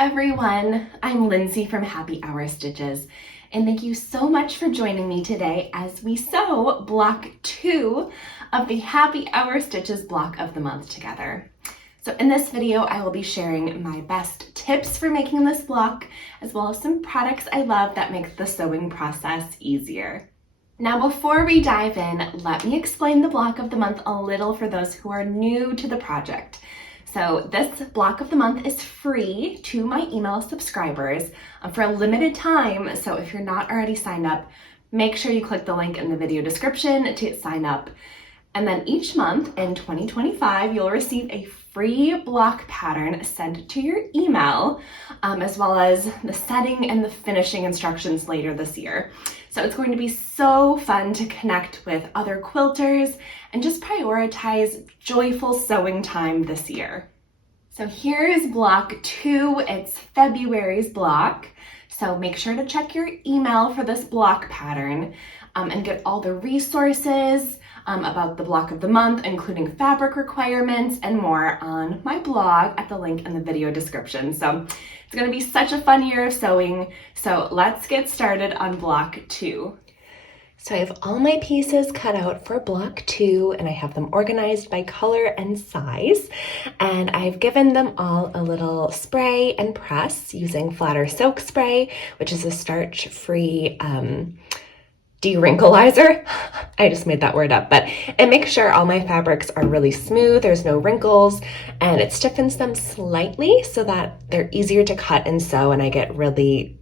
everyone, I'm Lindsay from Happy Hour Stitches, and thank you so much for joining me today as we sew block 2 of the Happy Hour Stitches block of the month together. So in this video, I will be sharing my best tips for making this block, as well as some products I love that make the sewing process easier. Now, before we dive in, let me explain the block of the month a little for those who are new to the project. So this block of the month is free to my email subscribers for a limited time. So if you're not already signed up, make sure you click the link in the video description to sign up. And then each month in 2025, you'll receive a free block pattern sent to your email, as well as the setting and the finishing instructions later this year. So it's going to be so fun to connect with other quilters and just prioritize joyful sewing time this year. So here is block 2. It's February's block. So make sure to check your email for this block pattern and get all the resources about the block of the month, including fabric requirements and more on my blog at the link in the video description. So it's going to be such a fun year of sewing. So let's get started on block 2. So I have all my pieces cut out for block 2 and I have them organized by color and size. And I've given them all a little spray and press using Flatter Soak Spray, which is a starch-free de-wrinkleizer. I just made that word up, but it makes sure all my fabrics are really smooth, there's no wrinkles, and it stiffens them slightly so that they're easier to cut and sew, and I get really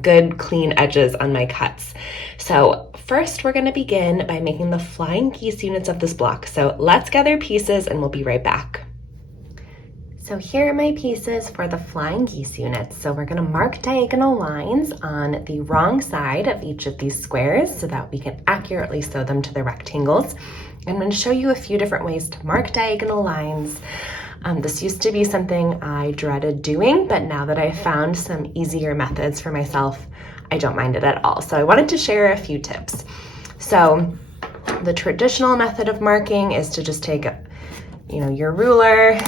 good clean edges on my cuts. So first we're going to begin by making the flying geese units of this block. So let's gather pieces and we'll be right back. So here are my pieces for the flying geese units. So we're going to mark diagonal lines on the wrong side of each of these squares so that we can accurately sew them to the rectangles. I'm going to show you a few different ways to mark diagonal lines. This used to be something I dreaded doing, but now that I've found some easier methods for myself, I don't mind it at all. So I wanted to share a few tips. So the traditional method of marking is to just take, your ruler.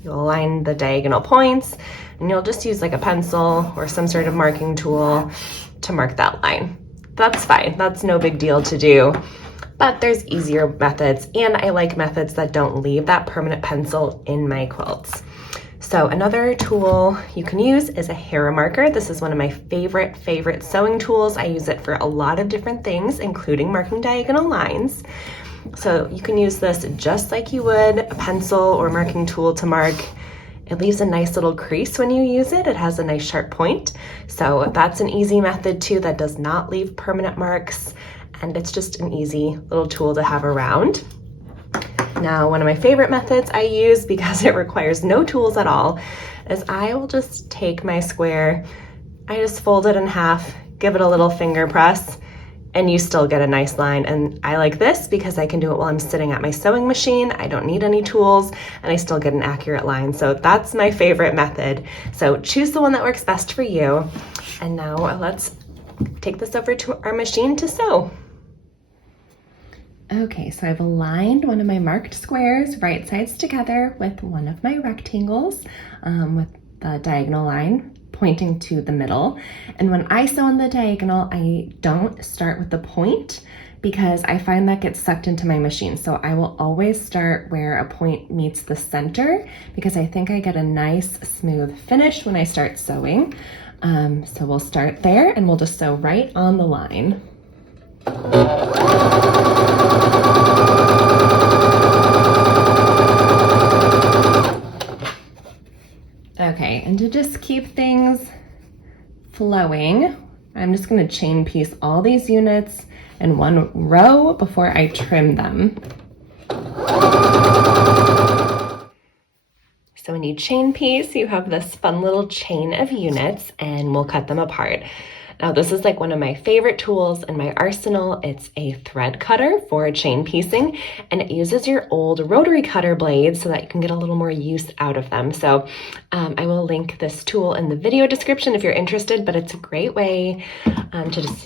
You'll align the diagonal points and you'll just use like a pencil or some sort of marking tool to mark that line. That's fine. That's no big deal to do, but there's easier methods and I like methods that don't leave that permanent pencil in my quilts. So another tool you can use is a hair marker. This is one of my favorite sewing tools. I use it for a lot of different things, including marking diagonal lines. So you can use this just like you would a pencil or marking tool to mark. It leaves a nice little crease when you use it. It has a nice sharp point. So that's an easy method too that does not leave permanent marks. And it's just an easy little tool to have around. Now, one of my favorite methods I use because it requires no tools at all is I will just take my square, I just fold it in half, give it a little finger press, and you still get a nice line. And I like this because I can do it while I'm sitting at my sewing machine. I don't need any tools and I still get an accurate line. So that's my favorite method. So choose the one that works best for you. And now let's take this over to our machine to sew. Okay, so I've aligned one of my marked squares right sides together with one of my rectangles with the diagonal line pointing to the middle. And when I sew on the diagonal, I don't start with the point because I find that gets sucked into my machine. So I will always start where a point meets the center because I think I get a nice smooth finish when I start sewing. So we'll start there and we'll just sew right on the line. Okay, and to just keep things flowing, I'm just going to chain piece all these units in one row before I trim them. So when you chain piece, you have this fun little chain of units and we'll cut them apart. Now this is like one of my favorite tools in my arsenal. It's a thread cutter for chain piecing and it uses your old rotary cutter blades so that you can get a little more use out of them. So I will link this tool in the video description if you're interested, but it's a great way to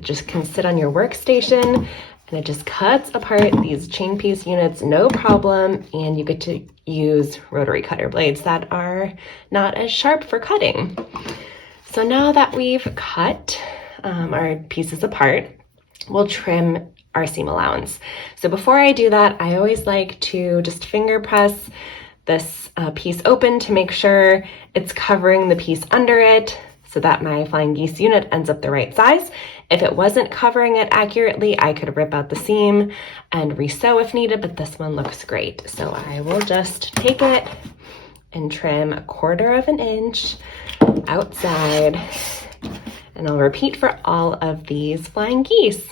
just can sit on your workstation And it just cuts apart these chain piece units, no problem, and you get to use rotary cutter blades that are not as sharp for cutting. So now that we've cut our pieces apart, we'll trim our seam allowance. So before I do that, I always like to just finger press this piece open to make sure it's covering the piece under it so that my flying geese unit ends up the right size. If it wasn't covering it accurately, I could rip out the seam and resew if needed, but this one looks great. So I will just take it and trim 1/4 of an inch outside, and I'll repeat for all of these flying geese.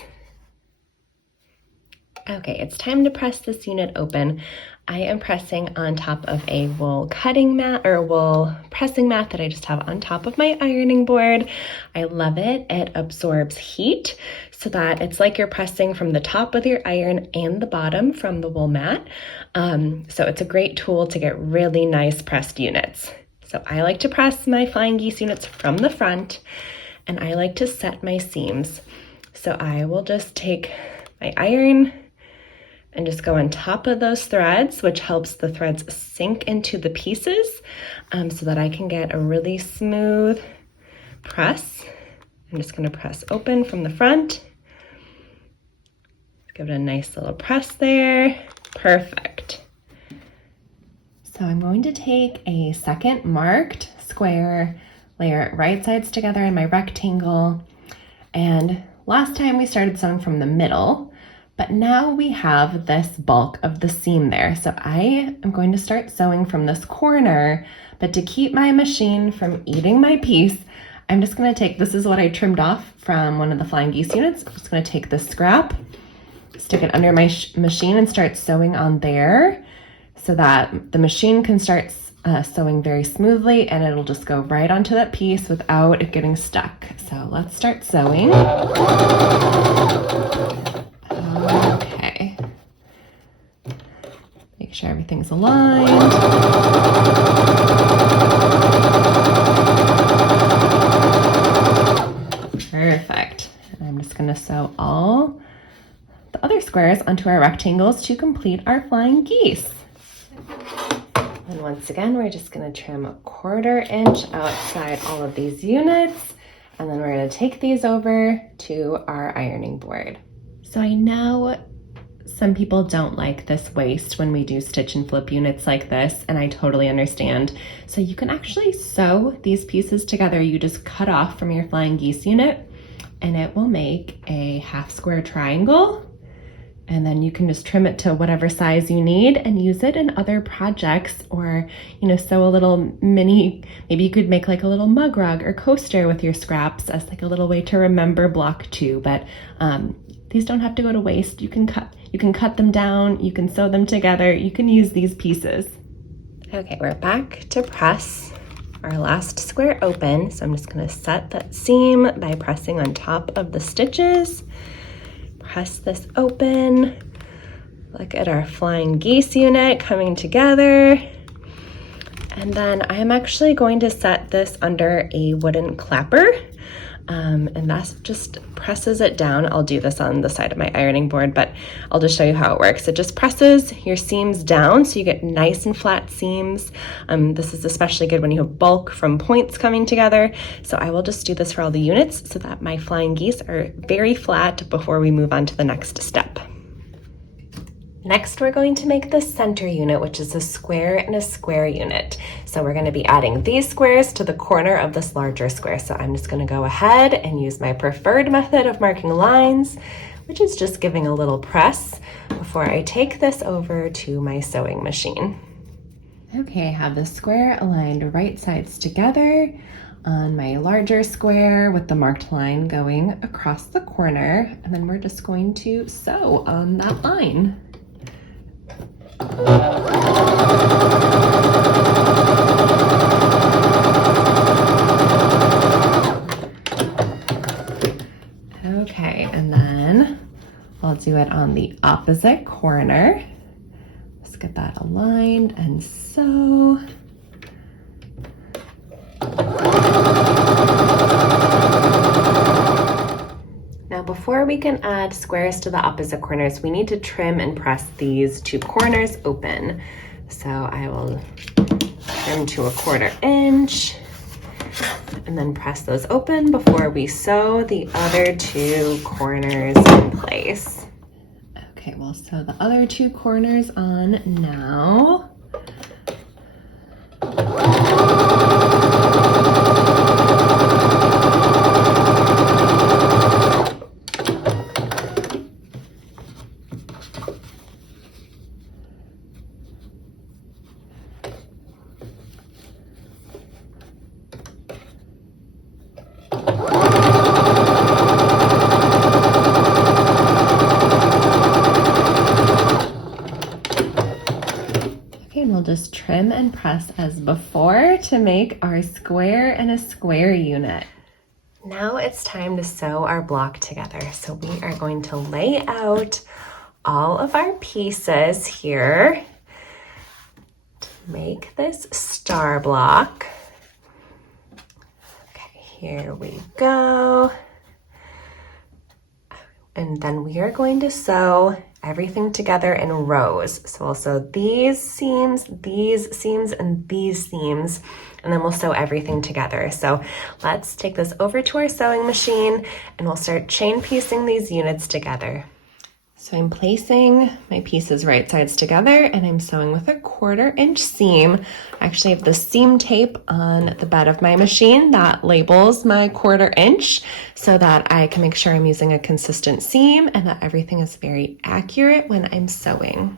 Okay, it's time to press this unit open. I am pressing on top of a wool cutting mat or wool pressing mat that I just have on top of my ironing board. I love it. It absorbs heat so that it's like you're pressing from the top of your iron and the bottom from the wool mat. So it's a great tool to get really nice pressed units. So I like to press my flying geese units from the front, and I like to set my seams. So I will just take my iron and just go on top of those threads, which helps the threads sink into the pieces so that I can get a really smooth press. I'm just gonna press open from the front. Give it a nice little press there. Perfect. So I'm going to take a second marked square, layer it right sides together in my rectangle. And last time we started sewing from the middle, but now we have this bulk of the seam there. So I am going to start sewing from this corner, but to keep my machine from eating my piece, I'm just gonna take, this is what I trimmed off from one of the flying geese units. I'm just gonna take this scrap, stick it under my machine and start sewing on there so that the machine can start sewing very smoothly, and it'll just go right onto that piece without it getting stuck. So let's start sewing. Okay. Make sure everything's aligned. Perfect. And I'm just gonna sew all the other squares onto our rectangles to complete our flying geese. And once again, we're just gonna trim 1/4 inch outside all of these units, and then we're gonna take these over to our ironing board. So I know some people don't like this waist when we do stitch and flip units like this, and I totally understand. So you can actually sew these pieces together. You just cut off from your flying geese unit, and it will make a half square triangle. And then you can just trim it to whatever size you need and use it in other projects, or, you know, sew a little mini, maybe you could make like a little mug rug or coaster with your scraps as like a little way to remember block 2. But these don't have to go to waste. You can cut them down, you can sew them together, you can use these pieces. Okay, we're back to press our last square open. So I'm just gonna set that seam by pressing on top of the stitches. Press this open. Look at our flying geese unit coming together. And then I'm actually going to set this under a wooden clapper. And that just presses it down. I'll do this on the side of my ironing board, but I'll just show you how it works. It just presses your seams down so you get nice and flat seams. This is especially good when you have bulk from points coming together. So I will just do this for all the units so that my flying geese are very flat before we move on to the next step. Next, we're going to make the center unit, which is a square and a square unit. So we're going to be adding these squares to the corner of this larger square. So I'm just going to go ahead and use my preferred method of marking lines, which is just giving a little press before I take this over to my sewing machine. Okay, I have the square aligned right sides together on my larger square with the marked line going across the corner, and then we're just going to sew on that line. Okay, and then I'll do it on the opposite corner. Let's get that aligned and sew. Now, before before we can add squares to the opposite corners, we need to trim and press these two corners open. So I will trim to 1/4 inch and then press those open before we sew the other two corners in place. Okay, we'll sew the other two corners on now. And we'll just trim and press as before to make our square and a square unit. Now it's time to sew our block together. So we are going to lay out all of our pieces here to make this star block. Okay, here we go. And then we are going to sew everything together in rows. So we'll sew these seams, and these seams, and then we'll sew everything together. So let's take this over to our sewing machine and we'll start chain piecing these units together. So I'm placing my pieces right sides together and I'm sewing with 1/4 inch seam. I actually have the seam tape on the bed of my machine that labels my 1/4 inch so that I can make sure I'm using a consistent seam and that everything is very accurate when I'm sewing.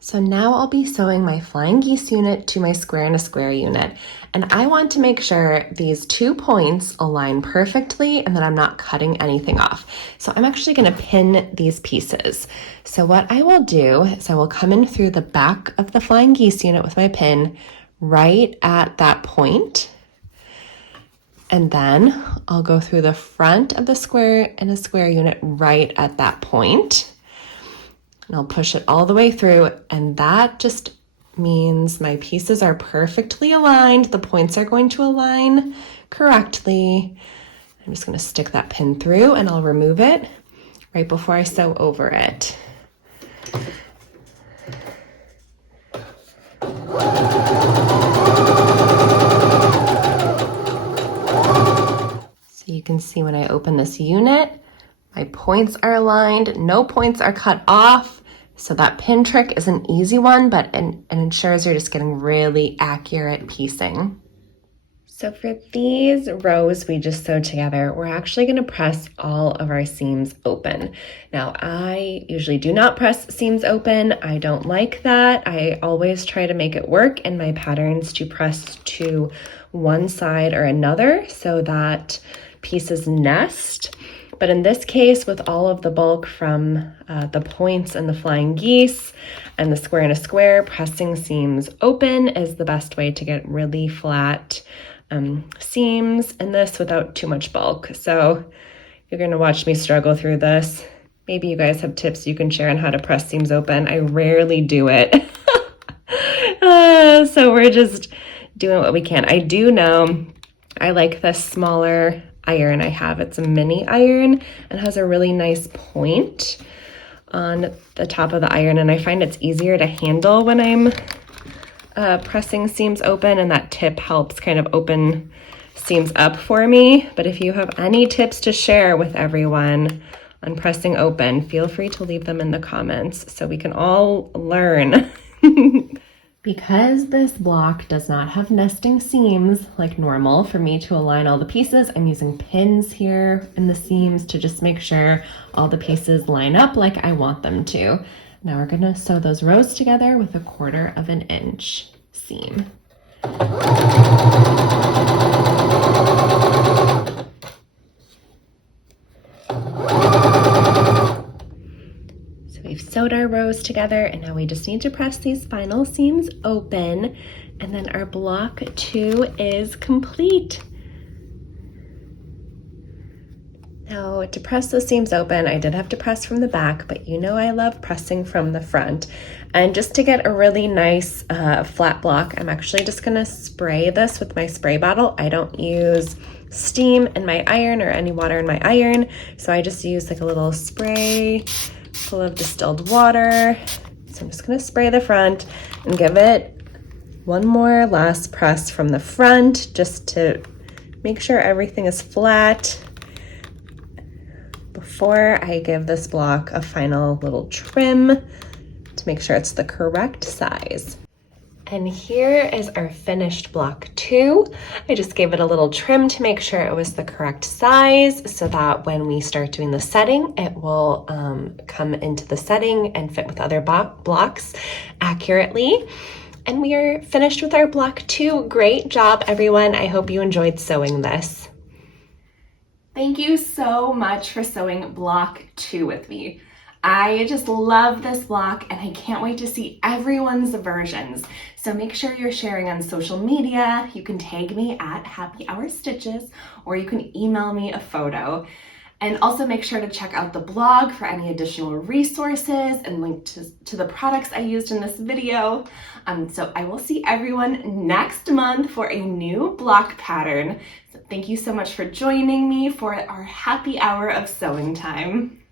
So now I'll be sewing my flying geese unit to my square and a square unit. And I want to make sure these 2 points align perfectly and that I'm not cutting anything off. So I'm actually gonna pin these pieces. So what I will do is I will come in through the back of the flying geese unit with my pin right at that point. And then I'll go through the front of the square and a square unit right at that point. And I'll push it all the way through, and that just means my pieces are perfectly aligned. The points are going to align correctly. I'm just going to stick that pin through and I'll remove it right before I sew over it. So you can see when I open this unit, my points are aligned, no points are cut off. So that pin trick is an easy one, but it ensures you're just getting really accurate piecing. So for these rows we just sewed together, we're actually going to press all of our seams open. Now, I usually do not press seams open. I don't like that. I always try to make it work in my patterns to press to one side or another so that pieces nest. But in this case, with all of the bulk from the points and the flying geese and the square and a square, pressing seams open is the best way to get really flat seams in this without too much bulk. So you're going to watch me struggle through this. Maybe you guys have tips you can share on how to press seams open. I rarely do it. So we're just doing what we can. I do know I like the smaller iron I have. It's a mini iron and has a really nice point on the top of the iron, and I find it's easier to handle when I'm pressing seams open, and that tip helps kind of open seams up for me. But if you have any tips to share with everyone on pressing open, feel free to leave them in the comments so we can all learn. Because this block does not have nesting seams like normal, for me to align all the pieces, I'm using pins here in the seams to just make sure all the pieces line up like I want them to. Now we're gonna sew those rows together with 1/4 inch seam. We've sewed our rows together and now we just need to press these final seams open, and then our block 2 is complete. Now to press the seams open, I did have to press from the back, but you know I love pressing from the front. And just to get a really nice flat block, I'm actually just gonna spray this with my spray bottle. I don't use steam in my iron or any water in my iron, so I just use like a little spray full of distilled water. So I'm just gonna spray the front and give it one more last press from the front just to make sure everything is flat before I give this block a final little trim to make sure it's the correct size. And here is our finished block 2. I just gave it a little trim to make sure it was the correct size so that when we start doing the setting, it will come into the setting and fit with other blocks accurately. And we are finished with our block 2. Great job, everyone. I hope you enjoyed sewing this. Thank you so much for sewing block 2 with me. I just love this block and I can't wait to see everyone's versions. So make sure you're sharing on social media. You can tag me at Happy Hour Stitches, or you can email me a photo. And also make sure to check out the blog for any additional resources and link to the products I used in this video. So I will see everyone next month for a new block pattern. So thank you so much for joining me for our happy hour of sewing time.